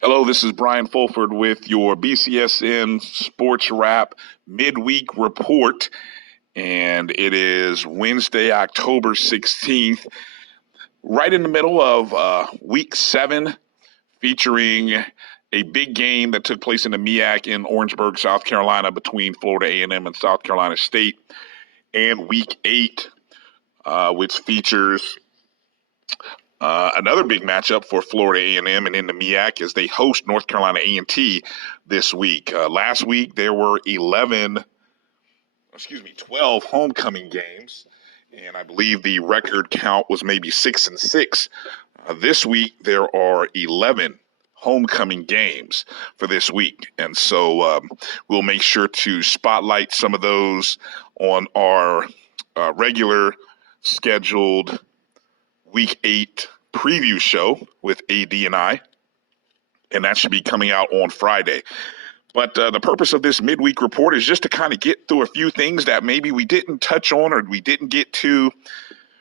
Hello, this is Brian Fulford with your BCSN SportsWrap midweek report, and it is Wednesday, October 16th, right in the middle of Week 7, featuring a big game that took place in the MEAC in Orangeburg, South Carolina, between Florida A&M and South Carolina State, and Week 8, which features another big matchup for Florida A&M and in the MEAC as they host North Carolina A&T this week. Last week there were 12 homecoming games, and I believe the record count was maybe 6-6. This week there are 11 homecoming games for this week, and so we'll make sure to spotlight some of those on our regular scheduled Week 8 preview show with AD and I, and that should be coming out on Friday. But the purpose of this midweek report is just to kind of get through a few things that maybe we didn't touch on or we didn't get to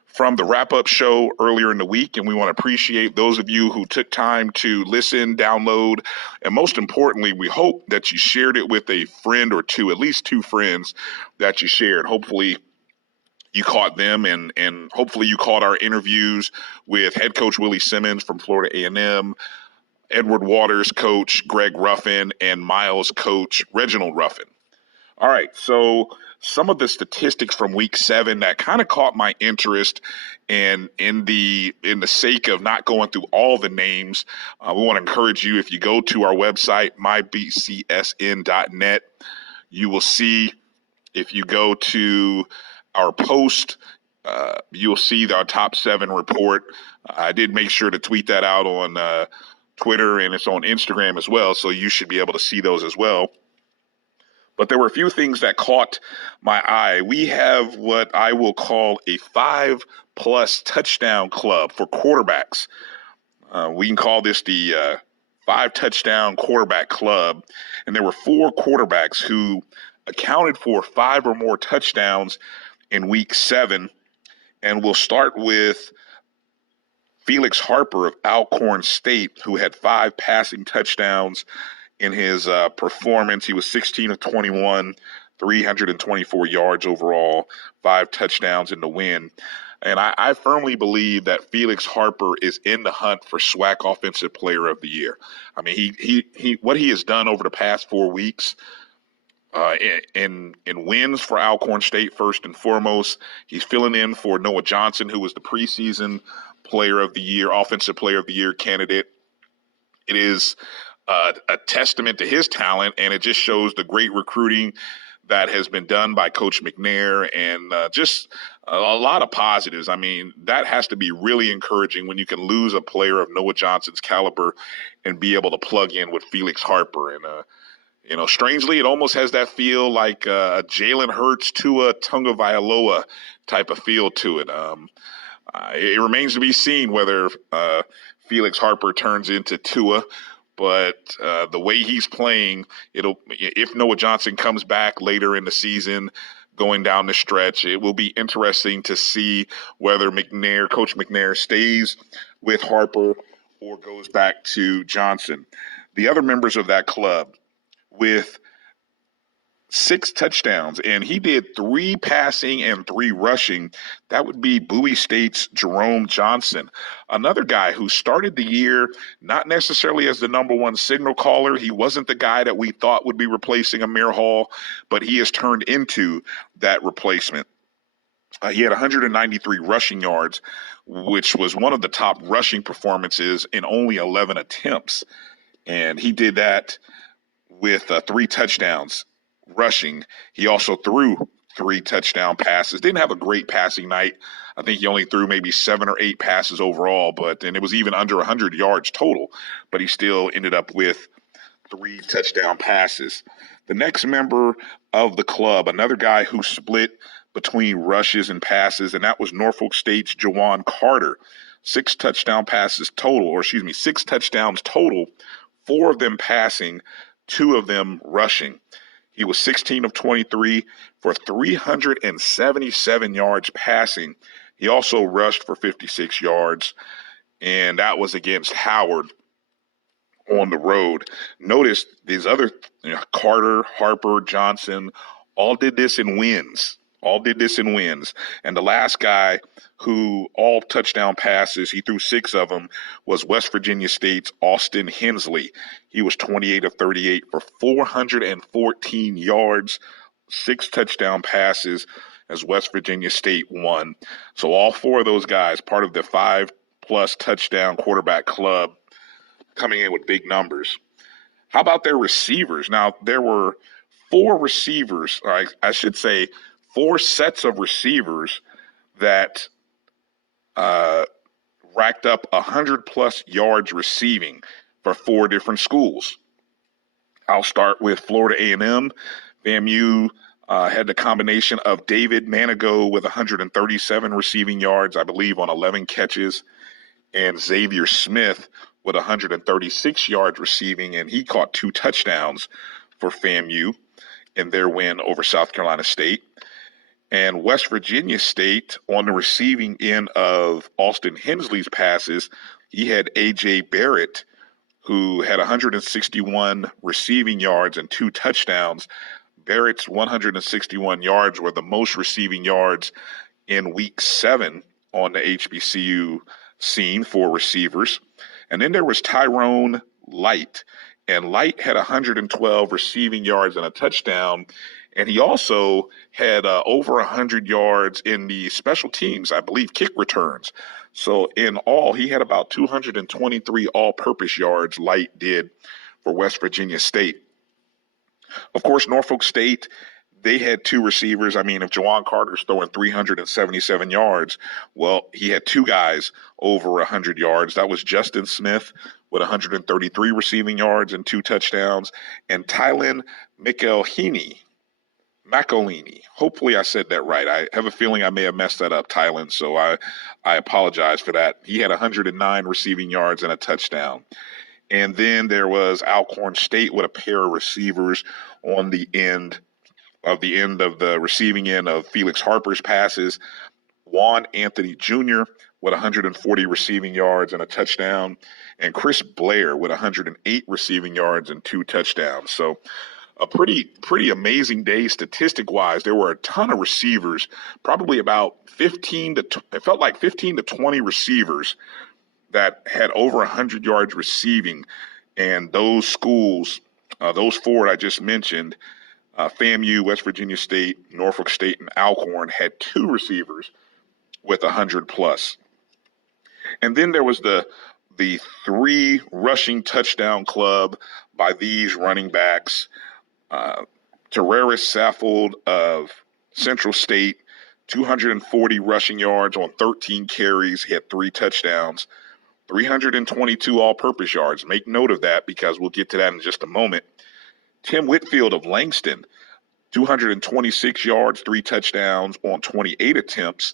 from the wrap-up show earlier in the week, and we want to appreciate those of you who took time to listen, download, and most importantly, we hope that you shared it with a friend or two, at least two friends that you shared. Hopefully you caught them, and hopefully you caught our interviews with head coach Willie Simmons from Florida A&M, Edward Waters coach Greg Ruffin, and Miles coach Reginald Ruffin. All right, so some of the statistics from Week 7 that kind of caught my interest, and in the sake of not going through all the names, we want to encourage you, if you go to our website, mybcsn.net, you will see, if you go to our post, you'll see our top 7 report. I did make sure to tweet that out on Twitter, and it's on Instagram as well, so you should be able to see those as well. But there were a few things that caught my eye. We have what I will call a 5+ touchdown club for quarterbacks. We can call this the 5 touchdown quarterback club, and there were 4 quarterbacks who accounted for 5 or more touchdowns in Week 7, and we'll start with Felix Harper of Alcorn State, who had 5 passing touchdowns in his performance. He was 16 of 21, 324 yards overall, 5 touchdowns in the win. And I firmly believe that Felix Harper is in the hunt for SWAC Offensive Player of the Year. I mean, he what he has done over the past 4 weeks, in wins for Alcorn State, first and foremost. He's filling in for Noah Johnson, who was the preseason player of the year, offensive player of the year candidate. It is a testament to his talent, and it just shows the great recruiting that has been done by Coach McNair, and just a lot of positives. I mean, that has to be really encouraging when you can lose a player of Noah Johnson's caliber and be able to plug in with Felix Harper. And strangely, it almost has that feel like a Jalen Hurts to a Tagovailoa type of feel to it. It remains to be seen whether Felix Harper turns into Tua, but the way he's playing, if Noah Johnson comes back later in the season, going down the stretch, it will be interesting to see whether Coach McNair stays with Harper or goes back to Johnson. The other members of that club, with 6 touchdowns, and he did 3 passing and 3 rushing. That would be Bowie State's Jerome Johnson, another guy who started the year not necessarily as the number 1 signal caller. He wasn't the guy that we thought would be replacing Amir Hall, but he has turned into that replacement. He had 193 rushing yards, which was one of the top rushing performances in only 11 attempts, and he did that with 3 touchdowns rushing. He also threw 3 touchdown passes. Didn't have a great passing night. I think he only threw maybe 7 or 8 passes overall, and it was even under 100 yards total, but he still ended up with 3 touchdown passes. The next member of the club, another guy who split between rushes and passes, and that was Norfolk State's Jawan Carter. 6 touchdowns total, 4 of them passing, 2 of them rushing. He was 16 of 23 for 377 yards passing. He also rushed for 56 yards, and that was against Howard on the road. Notice these other, Carter, Harper, Johnson, all did this in wins. And the last guy who all touchdown passes, he threw 6 of them, was West Virginia State's Austin Hensley. He was 28 of 38 for 414 yards, 6 touchdown passes as West Virginia State won. So all 4 of those guys, part of the 5+ touchdown quarterback club, coming in with big numbers. How about their receivers? Now, there were 4 receivers, or I should say 4 sets of receivers that racked up 100+ yards receiving for 4 different schools. I'll start with Florida A&M. FAMU had the combination of David Manigo with 137 receiving yards, I believe, on 11 catches, and Xavier Smith with 136 yards receiving, and he caught 2 touchdowns for FAMU in their win over South Carolina State. And West Virginia State, on the receiving end of Austin Hensley's passes, he had A.J. Barrett, who had 161 receiving yards and 2 touchdowns. Barrett's 161 yards were the most receiving yards in Week 7 on the HBCU scene for receivers. And then there was Tyrone Light, and Light had 112 receiving yards and a touchdown. And he also had over 100 yards in the special teams, I believe, kick returns. So in all, he had about 223 all-purpose yards, Light did, for West Virginia State. Of course, Norfolk State, they had 2 receivers. I mean, if Jawan Carter's throwing 377 yards, well, he had 2 guys over 100 yards. That was Justin Smith with 133 receiving yards and 2 touchdowns, and Tylen McElhinney. Hopefully I said that right. I have a feeling I may have messed that up, Tylen, so I apologize for that. He had 109 receiving yards and a touchdown. And then there was Alcorn State with a pair of receivers on the end of the receiving end of Felix Harper's passes. Juan Anthony Jr. with 140 receiving yards and a touchdown, and Chris Blair with 108 receiving yards and 2 touchdowns. So a pretty amazing day statistic-wise. There were a ton of receivers, probably about 15 to 20 receivers that had over 100 yards receiving. And those schools, those 4 I just mentioned, FAMU, West Virginia State, Norfolk State, and Alcorn, had 2 receivers with 100+. And then there was the 3 rushing touchdown club by these running backs. Terraris Saffold of Central State, 240 rushing yards on 13 carries. He had 3 touchdowns, 322 all-purpose yards. Make note of that because we'll get to that in just a moment. Tim Whitfield of Langston, 226 yards, 3 touchdowns on 28 attempts.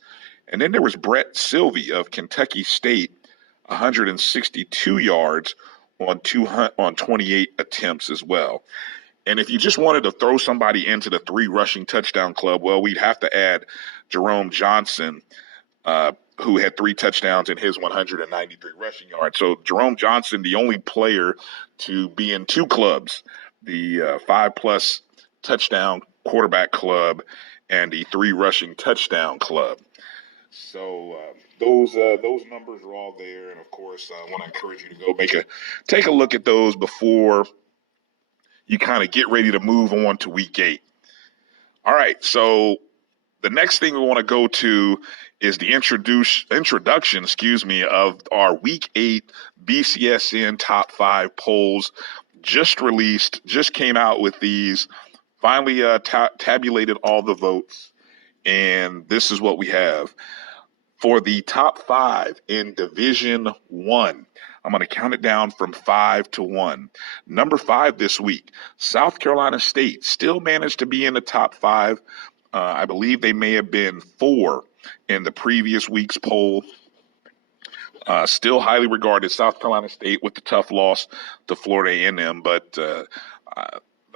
And then there was Brett Sylvie of Kentucky State, 162 yards on 28 attempts as well. And if you just wanted to throw somebody into the 3 rushing touchdown club, well, we'd have to add Jerome Johnson, who had 3 touchdowns in his 193 rushing yards. So Jerome Johnson, the only player to be in 2 clubs, the 5+ touchdown quarterback club and the 3 rushing touchdown club. So those numbers are all there. And, of course, I want to encourage you to go take a look at those before you kind of get ready to move on to Week 8. All right, so the next thing we want to go to is the introduction, of our Week 8 BCSN Top 5 polls. Just came out with these, finally tabulated all the votes, and this is what we have. For the top 5 in Division 1, I'm going to count it down from 5 to 1. Number 5 this week, South Carolina State still managed to be in the top 5. I believe they may have been 4 in the previous week's poll. Still highly regarded, South Carolina State, with the tough loss to Florida A&M, but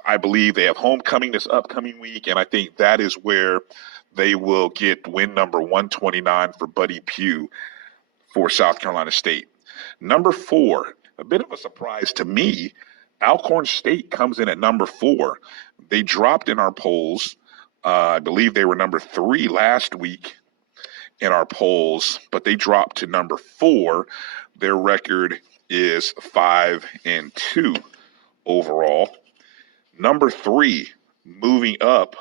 I believe they have homecoming this upcoming week, and I think that is where they will get win number 129 for Buddy Pugh for South Carolina State. Number 4, a bit of a surprise to me, Alcorn State comes in at number 4. They dropped in our polls. I believe they were number 3 last week in our polls, but they dropped to number 4. Their record is 5-2 overall. Number 3, moving up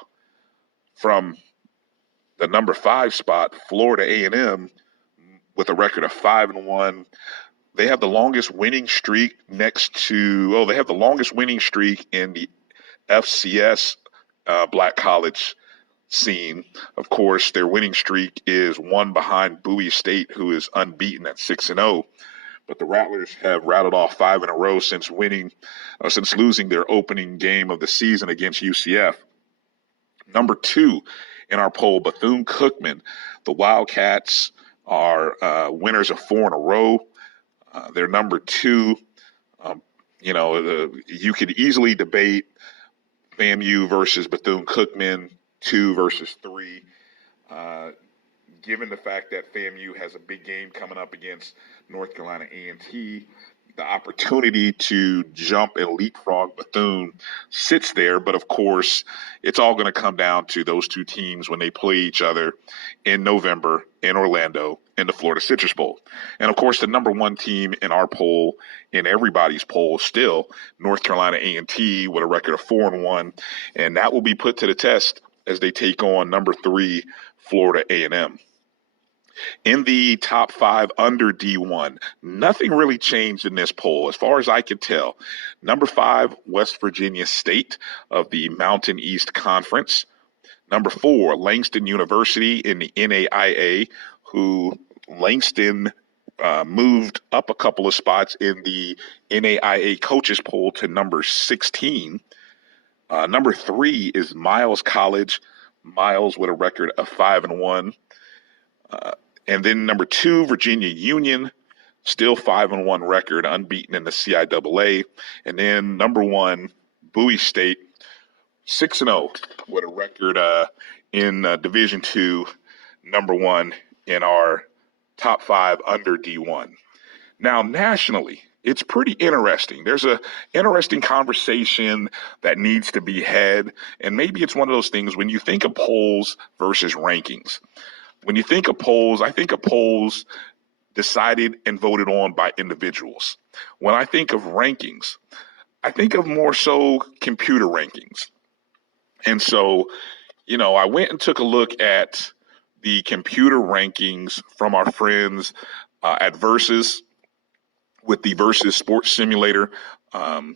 from the number 5 spot, Florida A&M, with a record of 5-1. They have the longest winning streak they have the longest winning streak in the FCS Black College scene. Of course, their winning streak is one behind Bowie State, who is unbeaten at 6-0. But the Rattlers have rattled off 5 in a row since losing their opening game of the season against UCF. Number 2 in our poll, Bethune-Cookman. The Wildcats are winners of 4 in a row. They're number 2. You could easily debate FAMU versus Bethune-Cookman, 2 versus 3. Given the fact that FAMU has a big game coming up against North Carolina A&T, the opportunity to jump and leapfrog Bethune sits there. But, of course, it's all going to come down to those two teams when they play each other in November in Orlando in the Florida Citrus Bowl. And, of course, the number 1 team in our poll, in everybody's poll, still North Carolina A&T with a record of 4-1. And that will be put to the test as they take on number 3, Florida A&M. In the top 5 under D1, nothing really changed in this poll as far as I can tell. Number 5, West Virginia State of the Mountain East Conference. Number 4, Langston University in the NAIA, who Langston moved up a couple of spots in the NAIA coaches poll to number 16. Number 3 is Miles College. Miles with a record of 5-1. And then number 2, Virginia Union, still 5-1 record, unbeaten in the CIAA. And then number 1, Bowie State, 6-0 with a record in Division II, number 1 in our top 5 under D1. Now, nationally, it's pretty interesting. There's an interesting conversation that needs to be had, and maybe it's one of those things when you think of polls versus rankings. When you think of polls, I think of polls decided and voted on by individuals. When I think of rankings, I think of more so computer rankings. And so, I went and took a look at the computer rankings from our friends at Versus with the Versus Sports Simulator.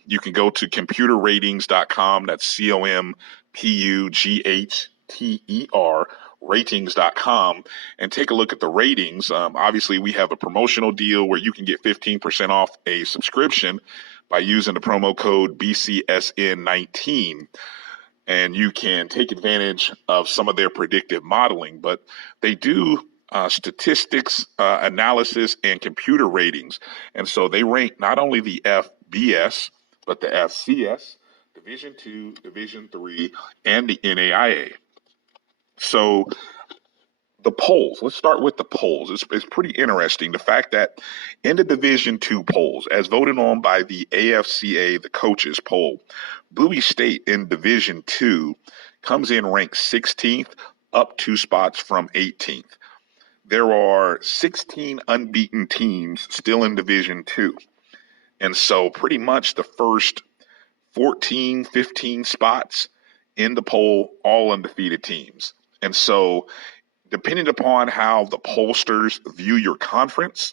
You can go to computerratings.com. That's COMPUGHTER. ratings.com and take a look at the ratings. Obviously, we have a promotional deal where you can get 15% off a subscription by using the promo code BCSN19. And you can take advantage of some of their predictive modeling. But they do statistics, analysis, and computer ratings. And so they rank not only the FBS, but the FCS, Division II, Division III, and the NAIA. So the polls, let's start with the polls. It's pretty interesting. The fact that in the Division II polls, as voted on by the AFCA, the coaches poll, Bowie State in Division II comes in ranked 16th, up 2 spots from 18th. There are 16 unbeaten teams still in Division II. And so pretty much the first 14, 15 spots in the poll, all undefeated teams. And so depending upon how the pollsters view your conference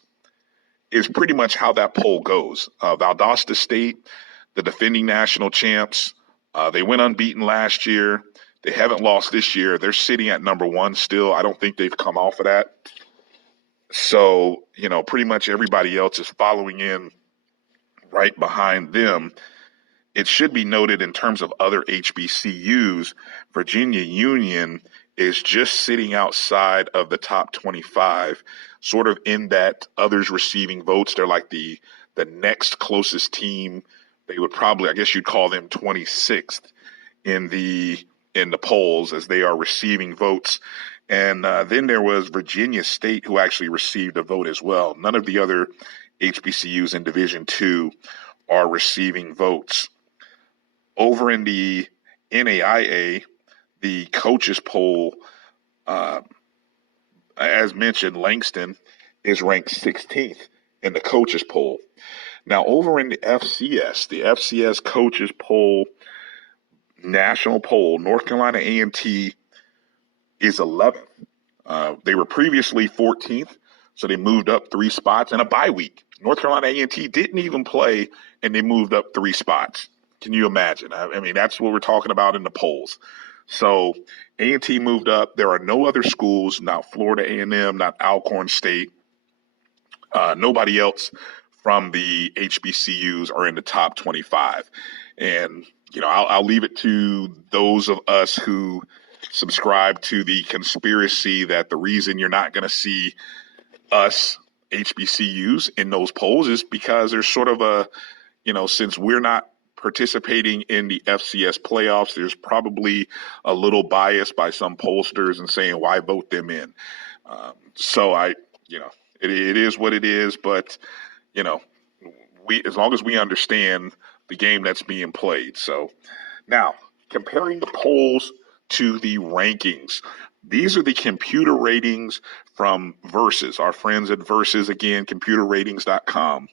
is pretty much how that poll goes. Valdosta State, the defending national champs, they went unbeaten last year. They haven't lost this year. They're sitting at number 1 still. I don't think they've come off of that. So, pretty much everybody else is following in right behind them. It should be noted in terms of other HBCUs, Virginia Union is just sitting outside of the top 25, sort of in that others receiving votes. They're like the next closest team. They would probably, I guess you'd call them 26th in the polls as they are receiving votes. And then there was Virginia State, who actually received a vote as well. None of the other HBCUs in Division II are receiving votes. Over in the NAIA, the coaches poll, as mentioned, Langston is ranked 16th in the coaches poll. Now, over in the FCS coaches poll, national poll, North Carolina A&T is 11th. They were previously 14th, so they moved up 3 spots in a bye week. North Carolina A&T didn't even play, and they moved up 3 spots. Can you imagine? I mean, that's what we're talking about in the polls. So A&T moved up. There are no other schools, not Florida A&M, not Alcorn State. Nobody else from the HBCUs are in the top 25. And, I'll leave it to those of us who subscribe to the conspiracy that the reason you're not going to see us HBCUs in those polls is because there's sort of a, since we're not participating in the FCS playoffs, there's probably a little bias by some pollsters and saying, why vote them in? It is what it is, but, as long as we understand the game that's being played. So now, comparing the polls to the rankings, these are the computer ratings from Versus, our friends at Versus, again, computerratings.com.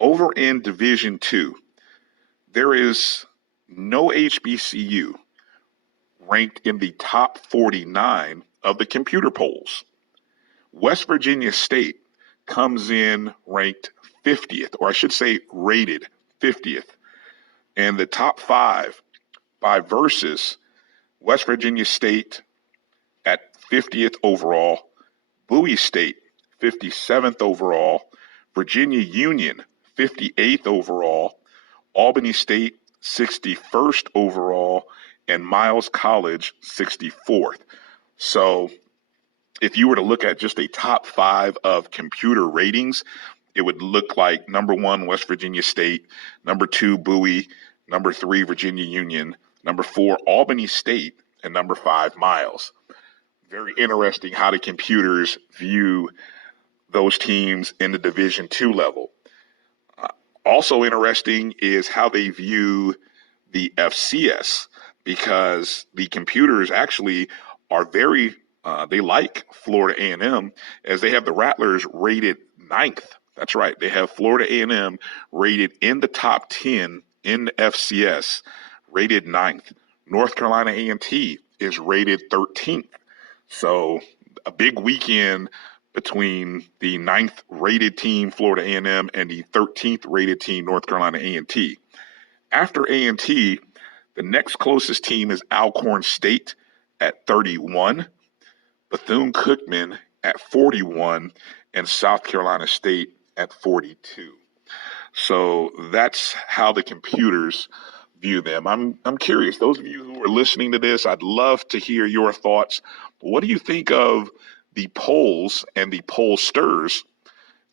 Over in Division II, there is no HBCU ranked in the top 49 of the computer polls. West Virginia State comes in ranked 50th, or I should say rated 50th. And the top 5 by Versus, West Virginia State at 50th overall, Bowie State 57th overall, Virginia Union 58th overall, Albany State 61st overall, and Miles College 64th. So if you were to look at just a top 5 of computer ratings, it would look like number 1, West Virginia State, number 2, Bowie, number 3, Virginia Union, number 4, Albany State, and number 5, Miles. Very interesting how the computers view those teams in the Division II level. Also interesting is how they view the FCS, because the computers actually are they like Florida A&M, as they have the Rattlers rated 9th. That's right. They have Florida A&M rated in the top 10 in the FCS, rated 9th. North Carolina A&T is rated 13th. So a big weekend between the 9th rated team, Florida A&M, and the 13th rated team, North Carolina A&T. After A&T, the next closest team is Alcorn State at 31, Bethune-Cookman at 41, and South Carolina State at 42. So that's how the computers view them. I'm curious. Those of you who are listening to this, I'd love to hear your thoughts. What do you think of the polls and the pollsters,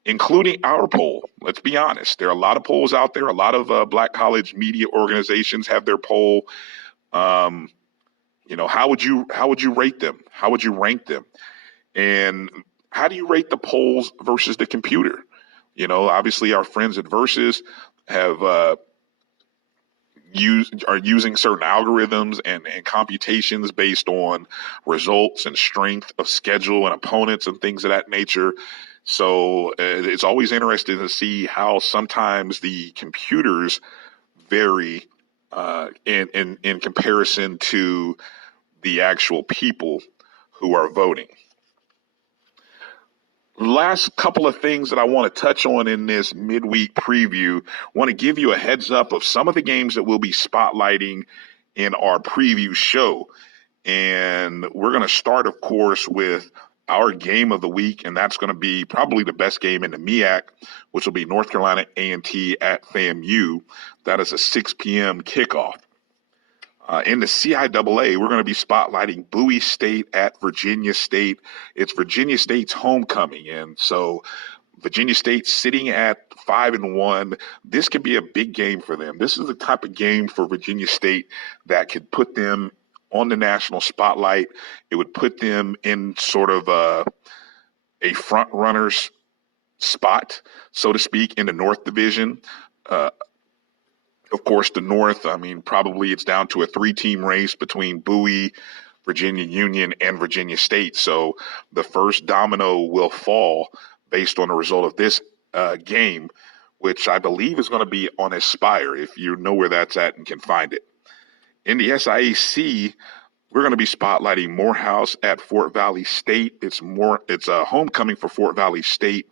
including our poll? Let's be honest. There are a lot of polls out there. A lot of Black college media organizations have their poll. How would you rate them? How would you rank them? And how do you rate the polls versus the computer? Obviously our friends at Versus are using certain algorithms and computations based on results and strength of schedule and opponents and things of that nature. So it's always interesting to see how sometimes the computers vary in comparison to the actual people who are voting. Last couple of things that I want to touch on in this midweek preview. I want to give you a heads up of some of the games that we'll be spotlighting in our preview show. And we're going to start, of course, with our game of the week, and that's going to be probably the best game in the MEAC, which will be North Carolina A&T at FAMU. That is a 6 p.m. kickoff. In the CIAA, we're going to be spotlighting Bowie State at Virginia State. It's Virginia State's homecoming, and so Virginia State sitting at 5-1. This could be a big game for them. This is the type of game for Virginia State that could put them on the national spotlight. It would put them in sort of a front runner's spot, so to speak, in the North Division. Of course, the North, I mean, probably it's down to a 3-team race between Bowie, Virginia Union, and Virginia State. So the first domino will fall based on the result of this game, which I believe is going to be on Aspire, if you know where that's at and can find it. In the SIAC, we're going to be spotlighting Morehouse at Fort Valley State. It's a homecoming for Fort Valley State,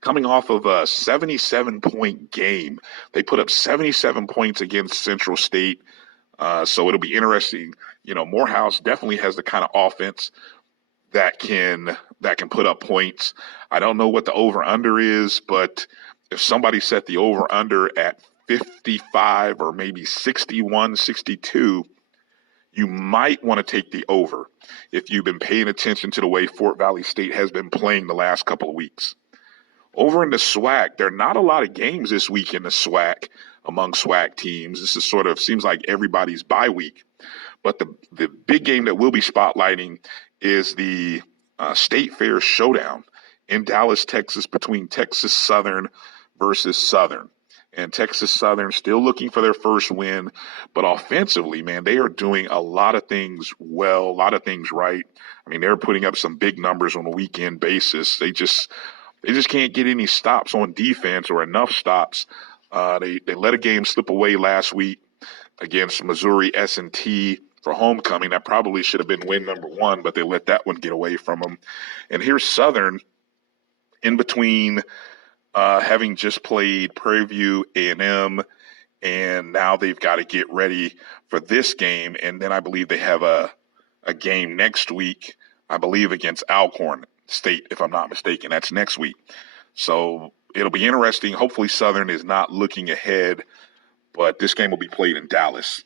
coming off of a 77-point game. They put up 77 points against Central State. So it'll be interesting. Morehouse definitely has the kind of offense that can put up points. I don't know what the over-under is, but if somebody set the over-under at 55 or maybe 61, 62, you might want to take the over if you've been paying attention to the way Fort Valley State has been playing the last couple of weeks. Over in the SWAC, there are not a lot of games this week in the SWAC among SWAC teams. This is sort of seems like everybody's bye week. But the big game that we'll be spotlighting is the State Fair Showdown in Dallas, Texas, between Texas Southern versus Southern. And Texas Southern still looking for their first win. But offensively, man, they are doing a lot of things well, a lot of things right. I mean, they're putting up some big numbers on a weekend basis. They just can't get any stops on defense or enough stops. They let a game slip away last week against Missouri S&T for homecoming. That probably should have been win number 1, but they let that one get away from them. And here's Southern in between having just played Prairie View A&M, and now they've got to get ready for this game. And then I believe they have a game next week, I believe against Alcorn State, if I'm not mistaken. That's next week. So it'll be interesting. Hopefully Southern is not looking ahead, but this game will be played in Dallas.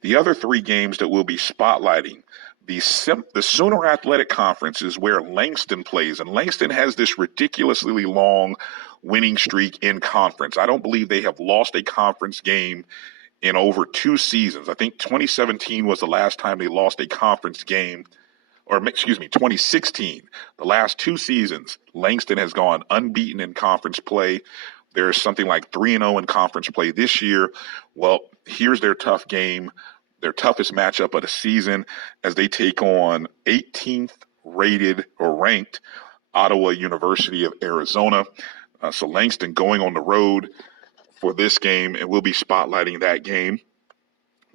The other 3 games that we'll be spotlighting, the Sooner Athletic Conference is where Langston plays, and Langston has this ridiculously long winning streak in conference. I don't believe they have lost a conference game in over 2 seasons. I think 2017 was the last time they lost a conference game, or 2016. The last 2 seasons, Langston has gone unbeaten in conference play. There's something like 3-0 in conference play this year. Well, here's their tough game, their toughest matchup of the season, as they take on 18th rated or ranked Ottawa University of Arizona. So Langston going on the road for this game, and we'll be spotlighting that game.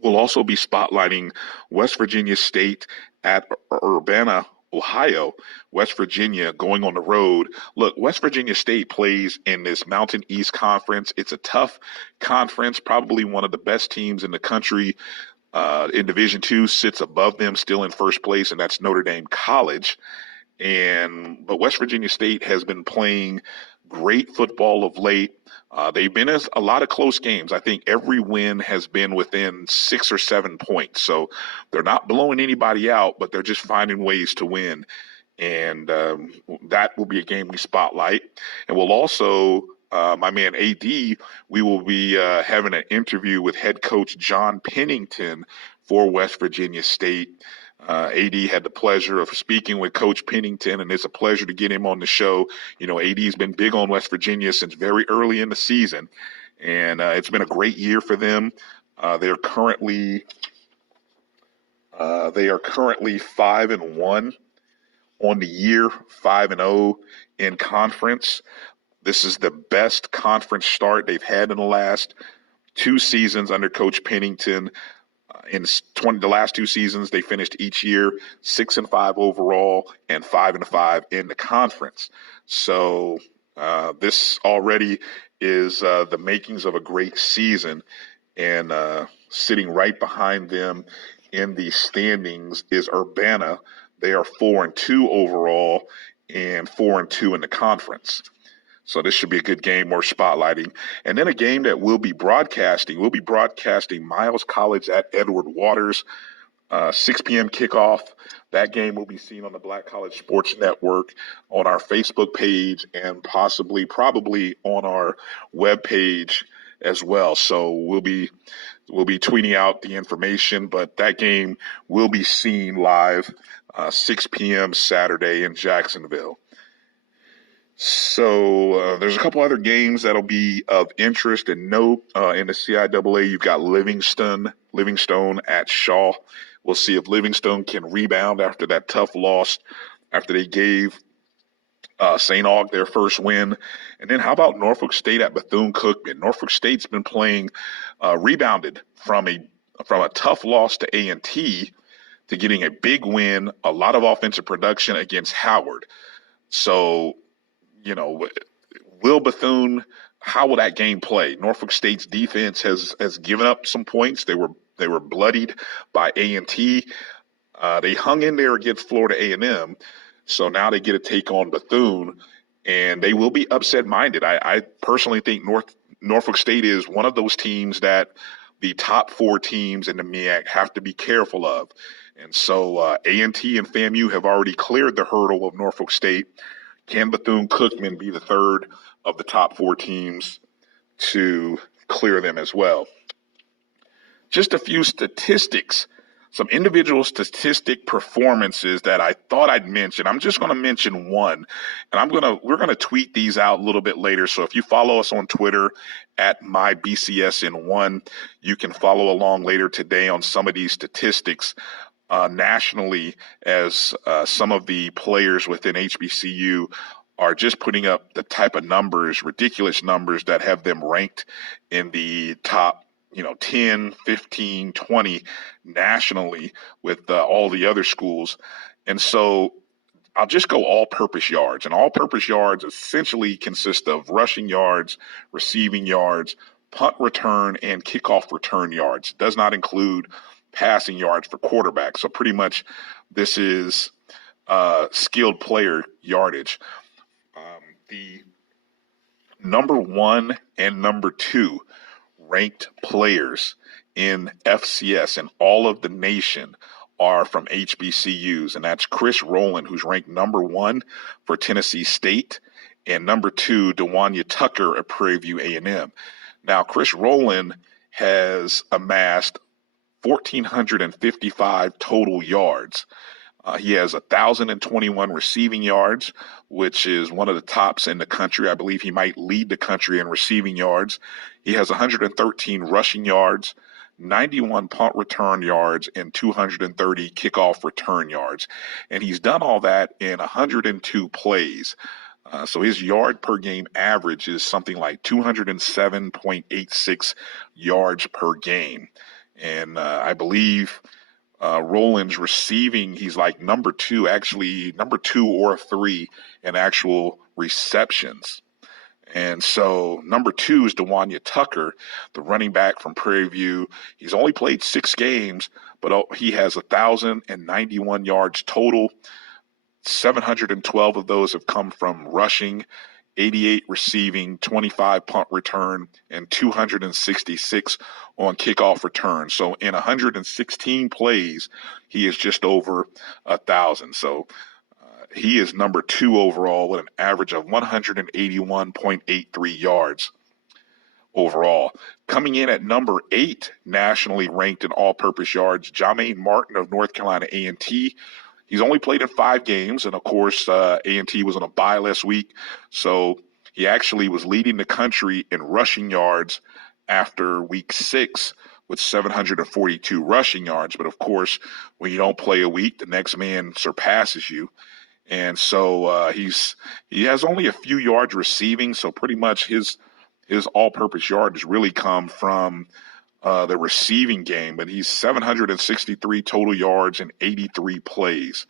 We'll also be spotlighting West Virginia State at Urbana, Ohio. West Virginia going on the road. Look, West Virginia State plays in this Mountain East Conference. It's a tough conference, probably one of the best teams in the country. In Division II, sits above them, still in first place, and that's Notre Dame College. But West Virginia State has been playing great football of late. They've been in a lot of close games. I think every win has been within 6 or 7 points. So they're not blowing anybody out, but they're just finding ways to win. And that will be a game we spotlight. And we'll also, my man AD, we will be having an interview with head coach John Pennington for West Virginia State. AD had the pleasure of speaking with Coach Pennington, and it's a pleasure to get him on the show. AD's been big on West Virginia since very early in the season, and it's been a great year for them. They are currently 5-1 on the year, 5-0 in conference. This is the best conference start they've had in the last 2 seasons under Coach Pennington. In the last 2 seasons, they finished each year 6-5 overall and 5-5 in the conference. So this already is the makings of a great season. And sitting right behind them in the standings is Urbana. They are 4-2 overall and 4-2 in the conference. So this should be a good game we're spotlighting. And then a game that we'll be broadcasting. We'll be broadcasting Miles College at Edward Waters, 6 p.m. kickoff. That game will be seen on the Black College Sports Network, on our Facebook page, and probably on our web page as well. So we'll be tweeting out the information, but that game will be seen live 6 p.m. Saturday in Jacksonville. So there's a couple other games that'll be of interest and note in the CIAA. You've got Livingstone at Shaw. We'll see if Livingstone can rebound after that tough loss after they gave St. Aug their first win. And then how about Norfolk State at Bethune-Cookman? Norfolk State's been playing rebounded from a tough loss to A&T to getting a big win, a lot of offensive production against Howard. So, will Bethune, how will that game play? Norfolk State's defense has given up some points. They were bloodied by A&T. They hung in there against Florida A&M. So now they get a take on Bethune, and they will be upset-minded. I personally think Norfolk State is one of those teams that the top four teams in the MEAC have to be careful of. And so A&T and FAMU have already cleared the hurdle of Norfolk State. Can Bethune-Cookman be the third of the top four teams to clear them as well? Just a few statistics, some individual statistic performances that I thought I'd mention. I'm just going to mention one, and we're going to tweet these out a little bit later. So if you follow us on Twitter at MyBCSN1, you can follow along later today on some of these statistics nationally, as some of the players within HBCU are just putting up the type of numbers, ridiculous numbers that have them ranked in the top 10, 15, 20 nationally with all the other schools. And so I'll just go all-purpose yards. And all-purpose yards essentially consist of rushing yards, receiving yards, punt return, and kickoff return yards. It does not include passing yards for quarterbacks. So pretty much this is skilled player yardage. The number one and number two ranked players in FCS and all of the nation are from HBCUs, and that's Chris Rowland, who's ranked number one for Tennessee State, and number two, DeWanya Tucker at Prairie View A&M. Now, Chris Rowland has amassed 1,455 total yards. He has 1,021 receiving yards, which is one of the tops in the country. I believe he might lead the country in receiving yards. He has 113 rushing yards, 91 punt return yards, and 230 kickoff return yards. And he's done all that in 102 plays. So his yard per game average is something like 207.86 yards per game. And I believe Rowland's receiving, he's like number two or three in actual receptions. And so number two is DeWanya Tucker, the running back from Prairie View. He's only played 6 games, but he has 1,091 yards total. 712 of those have come from rushing, 88 receiving, 25 punt return, and 266 on kickoff return. So in 116 plays, he is just over 1,000. So he is number two overall with an average of 181.83 yards overall. Coming in at number 8 nationally ranked in all-purpose yards, Jamaine Martin of North Carolina A&T. He's only played in 5 games, and of course, A&T was on a bye last week, so he actually was leading the country in rushing yards after week 6 with 742 rushing yards. But of course, when you don't play a week, the next man surpasses you, and so he has only a few yards receiving. So pretty much his all-purpose yards really come from the receiving game, but he's 763 total yards in 83 plays.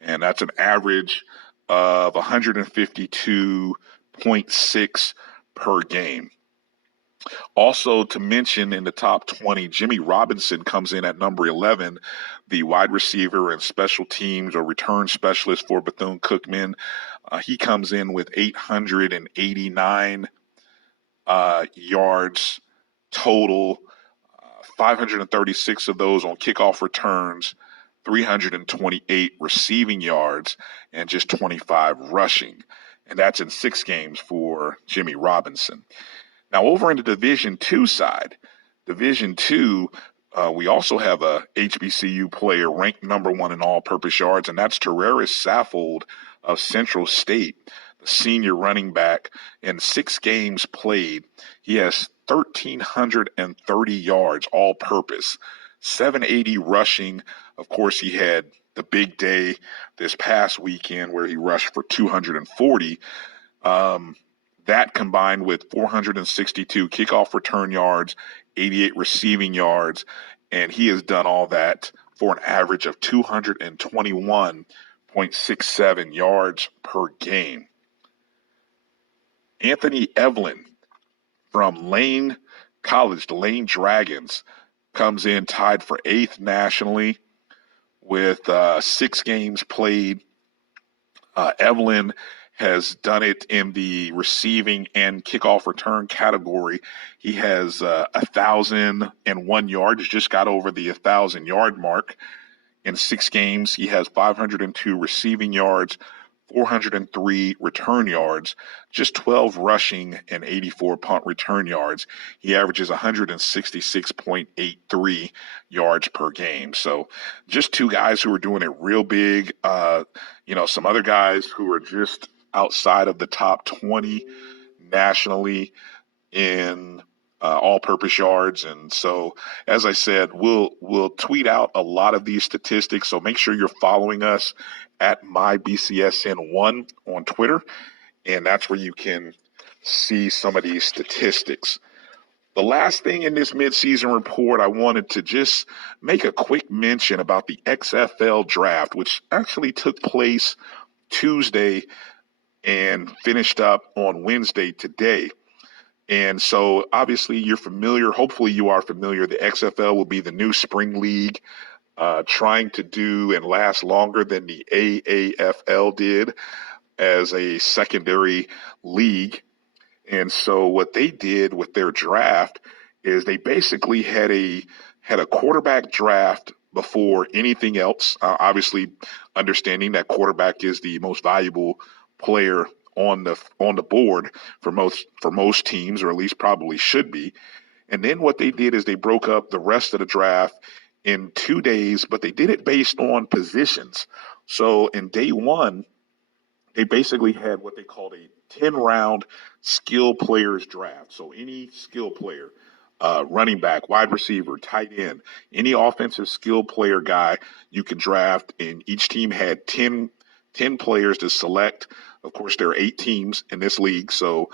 And that's an average of 152.6 per game. Also to mention in the top 20, Jimmy Robinson comes in at number 11, the wide receiver and special teams or return specialist for Bethune-Cookman. He comes in with 889 yards total, 536 of those on kickoff returns, 328 receiving yards, and just 25 rushing. And that's in 6 games for Jimmy Robinson. Now, over in the Division II side, Division II, we also have a HBCU player ranked number 1 in all-purpose yards, and that's Tereris Saffold of Central State. The senior running back. In 6 games played, he has 1,330 yards all purpose, 780 rushing. Of course, he had the big day this past weekend where he rushed for 240. That combined with 462 kickoff return yards, 88 receiving yards, and he has done all that for an average of 221.67 yards per game. Anthony Evelyn from Lane College, the Lane Dragons, comes in tied for 8th nationally with 6 games played. Evelyn has done it in the receiving and kickoff return category. He has 1,001 yards, just got over the 1,000-yard mark. In 6 games, he has 502 receiving yards, 403 return yards, just 12 rushing and 84 punt return yards. He averages 166.83 yards per game. So just 2 guys who are doing it real big. Some other guys who are just outside of the top 20 nationally in all-purpose yards. And so, as I said, we'll tweet out a lot of these statistics. So make sure you're following us at MyBCSN1 on Twitter, and that's where you can see some of these statistics. The last thing in this midseason report, I wanted to just make a quick mention about the XFL draft, which actually took place Tuesday and finished up on Wednesday today. And so obviously you're familiar, hopefully you are familiar, the XFL will be the new spring league, trying to do and last longer than the AAFL did as a secondary league. And so what they did with their draft is they basically had a quarterback draft before anything else, obviously understanding that quarterback is the most valuable player on the board for most teams, or at least probably should be. And then what they did is they broke up the rest of the draft in 2 days, but they did it based on positions. So in day 1, they basically had what they called a 10-round skill players draft. So any skill player, running back, wide receiver, tight end, any offensive skill player guy you could draft, and each team had 10 players to select. Of course, there are 8 teams in this league, so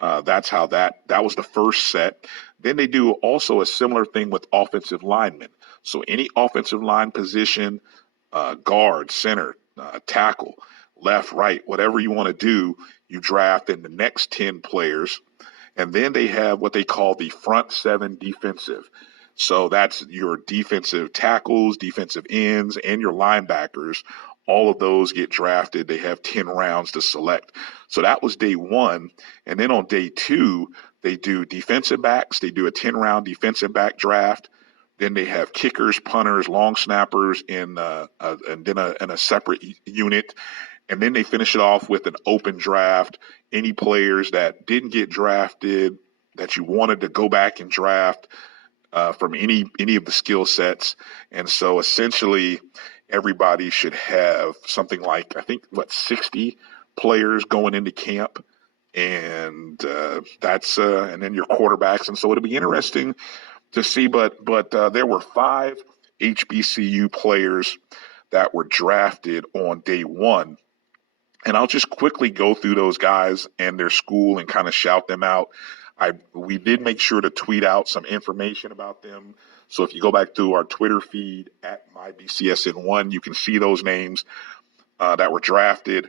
that's how that was the first set. Then they do also a similar thing with offensive linemen. So any offensive line position, guard, center, tackle, left, right, whatever you want to do, you draft in the next 10 players. And then they have what they call the front 7 defensive. So that's your defensive tackles, defensive ends, and your linebackers. All of those get drafted. They have 10 rounds to select. So that was day 1. And then on day 2, they do defensive backs. They do a 10-round defensive back draft. Then they have kickers, punters, long snappers, and then a separate unit. And then they finish it off with an open draft. Any players that didn't get drafted that you wanted to go back and draft from any of the skill sets. And so essentially everybody should have something like, I think, 60 players going into camp. And that's and then your quarterbacks. And so it'll be interesting to see. But there were 5 HBCU players that were drafted on day 1. And I'll just quickly go through those guys and their school and kind of shout them out. We did make sure to tweet out some information about them. So if you go back through our Twitter feed at MyBCSN1, you can see those names that were drafted.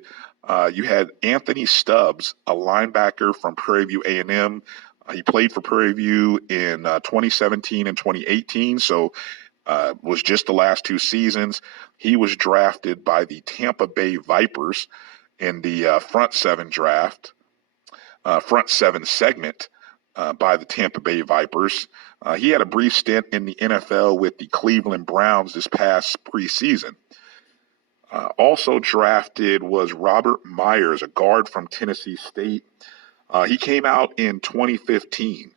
You had Anthony Stubbs, a linebacker from Prairie View A&M. He played for Prairie View in 2017 and 2018, so was just the last 2 seasons. He was drafted by the Tampa Bay Vipers in the front 7 segment by the Tampa Bay Vipers. He had a brief stint in the NFL with the Cleveland Browns this past preseason. Also drafted was Robert Myers, a guard from Tennessee State. He came out in 2015.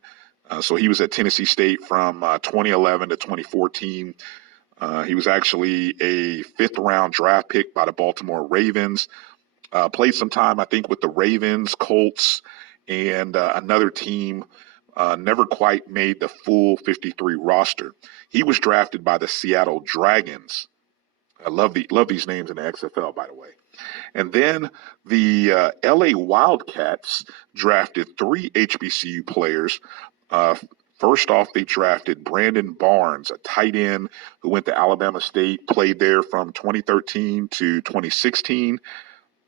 So he was at Tennessee State from 2011 to 2014. He was actually a 5th-round draft pick by the Baltimore Ravens. Played some time, I think, with the Ravens, Colts, and another team. Never quite made the full 53 roster. He was drafted by the Seattle Dragons. I love these names in the XFL, by the way. And then the LA Wildcats drafted 3 HBCU players. First off, they drafted Brandon Barnes, a tight end who went to Alabama State, played there from 2013 to 2016.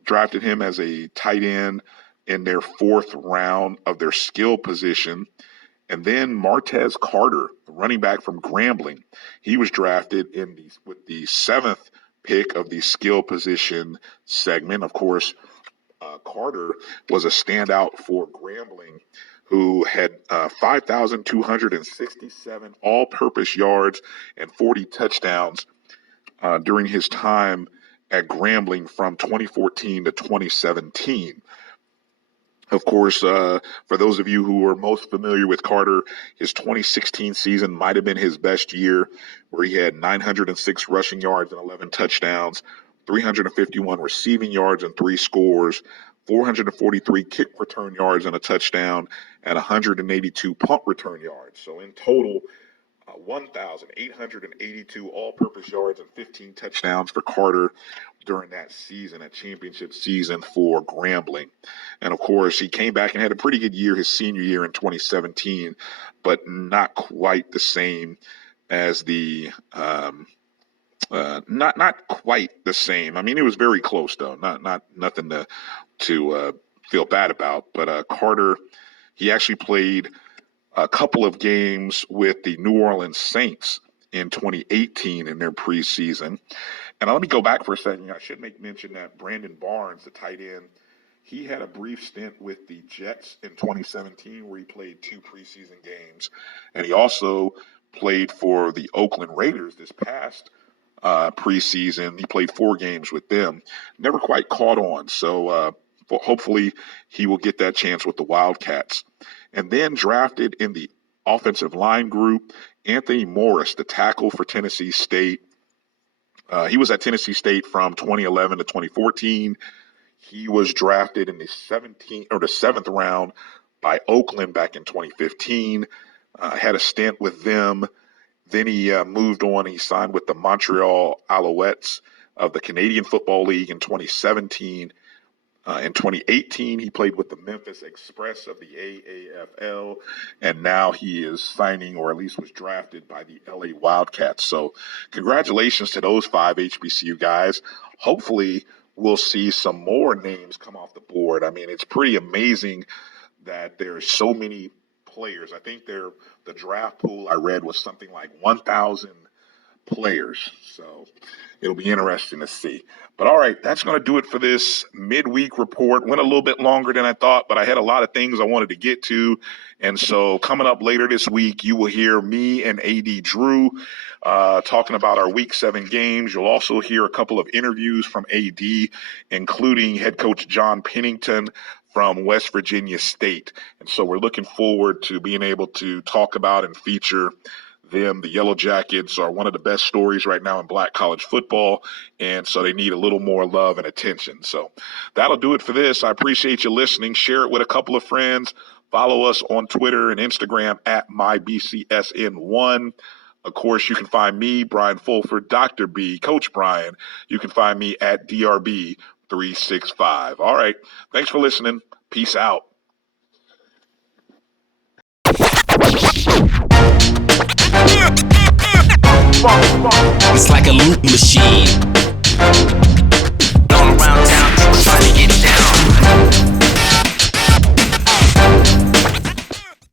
Drafted him as a tight end in their 4th round of their skill position. And then Martez Carter, the running back from Grambling, he was drafted with the 7th pick of the skill position segment. Of course, Carter was a standout for Grambling, who had 5,267 all-purpose yards and 40 touchdowns during his time at Grambling from 2014 to 2017. Of course, for those of you who are most familiar with Carter, his 2016 season might have been his best year, where he had 906 rushing yards and 11 touchdowns, 351 receiving yards and 3 scores, 443 kick return yards and a touchdown, and 182 punt return yards. So in total, 1,882 all-purpose yards and 15 touchdowns for Carter during that season, that championship season for Grambling. And, of course, he came back and had a pretty good year his senior year in 2017, but not quite the same as the not quite the same. I mean, it was very close, though. Nothing to feel bad about. But Carter, he actually played a couple of games with the New Orleans Saints in 2018 in their preseason. And let me go back for a second. I should make mention that Brandon Barnes, the tight end, he had a brief stint with the Jets in 2017 where he played 2 preseason games. And he also played for the Oakland Raiders this past preseason. He played 4 games with them. Never quite caught on. So hopefully he will get that chance with the Wildcats. And then drafted in the offensive line group, Anthony Morris, the tackle for Tennessee State. He was at Tennessee State from 2011 to 2014. He was drafted in the 7th round by Oakland back in 2015. Had a stint with them. Then he moved on. He signed with the Montreal Alouettes of the Canadian Football League in 2017. In 2018, he played with the Memphis Express of the AAFL, and now he is signing, or at least was drafted, by the LA Wildcats. So congratulations to those 5 HBCU guys. Hopefully we'll see some more names come off the board. I mean, it's pretty amazing that there's so many players. I think the draft pool I read was something like 1,000 players. So it'll be interesting to see. But all right, that's going to do it for this midweek report. Went a little bit longer than I thought, but I had a lot of things I wanted to get to. And so coming up later this week, you will hear me and AD Drew talking about our Week 7 games. You'll also hear a couple of interviews from AD, including head coach John Pennington from West Virginia State. And so we're looking forward to being able to talk about and feature them. The Yellow Jackets are one of the best stories right now in Black college football, and so they need a little more love and attention. So that'll do it for this. I appreciate you listening. Share it with a couple of friends. Follow us on Twitter and Instagram at MyBCSN1. Of course, you can find me, Brian Fulford, Dr. B, Coach Brian. You can find me at DRB365. All right. Thanks for listening. Peace out. It's like a loop machine.